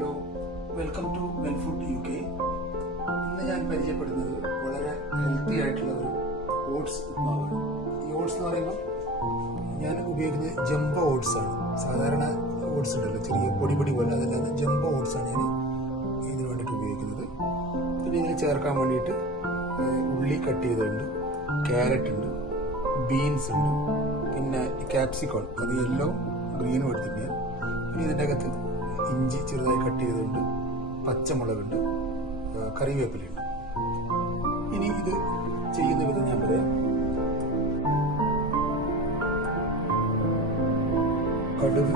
Hello, welcome to Wellfood UK. ഇന്ന് ഞാൻ പരിചയപ്പെടുന്നത് വളരെ ഹെൽത്തി ആയിട്ടുള്ള ഒരു ഓട്സ് ഉപ്മാവാണ്. ഈ ഓട്സ് എന്ന് പറയുമ്പോൾ ഞാൻ ഉപയോഗിക്കുന്നത് ജംബോ ഓട്സ് ആണ്. സാധാരണ ഓട്സ് ഉണ്ടല്ലോ, ചെറിയ പൊടി പോലെ, അതല്ലാതെ ജംബോ ഓട്സ് ആണ് ഞാൻ ഇതിന് വേണ്ടിയിട്ട് ഉപയോഗിക്കുന്നത്. പിന്നെ ഇതിൽ ചേർക്കാൻ വേണ്ടിയിട്ട് ഉള്ളി കട്ട് ചെയ്തതുണ്ട്, ക്യാരറ്റ് ഉണ്ട്, ബീൻസ് ഉണ്ട്, പിന്നെ ക്യാപ്സിക്കോൺ, അത് യെല്ലോ ഗ്രീനും എടുത്തിട്ട് ഞാൻ. പിന്നെ ഇതിൻ്റെ അകത്ത് ഇഞ്ചി ചെറുതായി കട്ട് ചെയ്തുകൊണ്ട്, പച്ചമുളകുണ്ട്, കറിവേപ്പിലയുണ്ട്. ഇനി ഇത് ചെയ്യുന്ന വിധം ഞാൻ പറയാം. കടുക്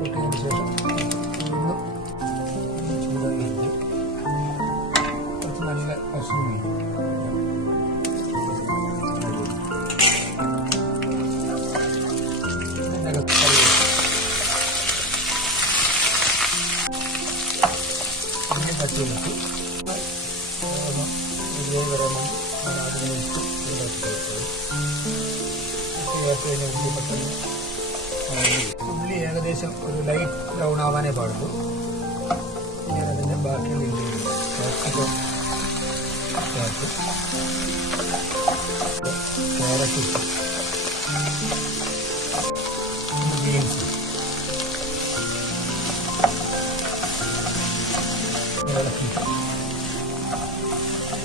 പൊട്ടിയതിനു ശേഷം ചൂടായി കുറച്ച് നല്ല കശുവണ്ടി, പച്ചമുളക് ഉള്ളി ഏകദേശം ഒരു ലൈറ്റ് ബ്രൗൺ ആവാനേ പാടുള്ളൂ. ഞാൻ അതിൻ്റെ ബാക്കിയുള്ള ക്യാപ്സിക്കം ചേർത്ത്, ക്യാരറ്റ്, ബീൻസ് ഇളക്കിയിട്ട്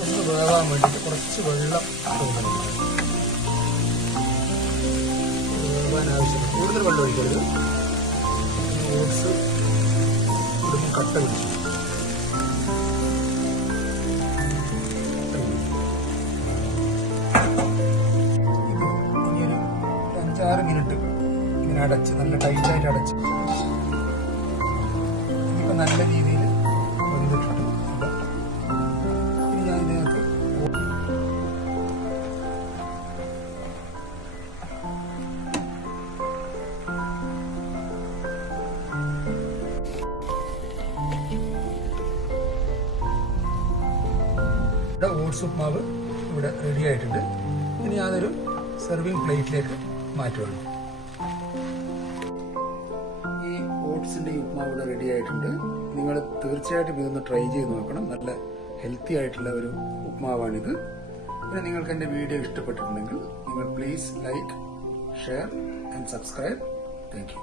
ഒന്ന് വേവാൻ വേണ്ടിയിട്ട് കുറച്ച് വെള്ളം ഒഴിക്കണം. വേവാൻ ആവശ്യമില്ല, കൂടുതൽ വെള്ളം ഒഴിക്കരുത്. ഓട്സ് ഇടുമ്പോൾ കട്ട പിടിച്ചു. ഇനിയൊരു 5-6 മിനിറ്റ് ഇങ്ങനെ അടച്ച്, നല്ല ടൈറ്റായിട്ട് അടച്ച്, ഇനിയിപ്പോൾ നല്ല രീതിയിൽ വെന്തിട്ടുണ്ട്. ഇനി ഞാൻ ഇതിനകത്ത് ഓട്സ് ഉപ്മാവ് ഇവിടെ റെഡി ആയിട്ടുണ്ട്. ഇനി ഞാനൊരു സെർവിങ് പ്ലേറ്റിലേക്ക് മാറ്റുകയാണ്. ഈ ഓട്സിന്റെ ഉപ്മാവ് ഇവിടെ റെഡി ആയിട്ടുണ്ട്. നിങ്ങൾ തീർച്ചയായിട്ടും ഇതൊന്ന് ട്രൈ ചെയ്ത് നോക്കണം. നല്ല ഹെൽത്തി ആയിട്ടുള്ള ഒരു ഉപ്മാവാണിത്. പിന്നെ നിങ്ങൾക്ക് എൻ്റെ വീഡിയോ ഇഷ്ടപ്പെട്ടിട്ടുണ്ടെങ്കിൽ നിങ്ങൾ please like, share and subscribe. Thank you.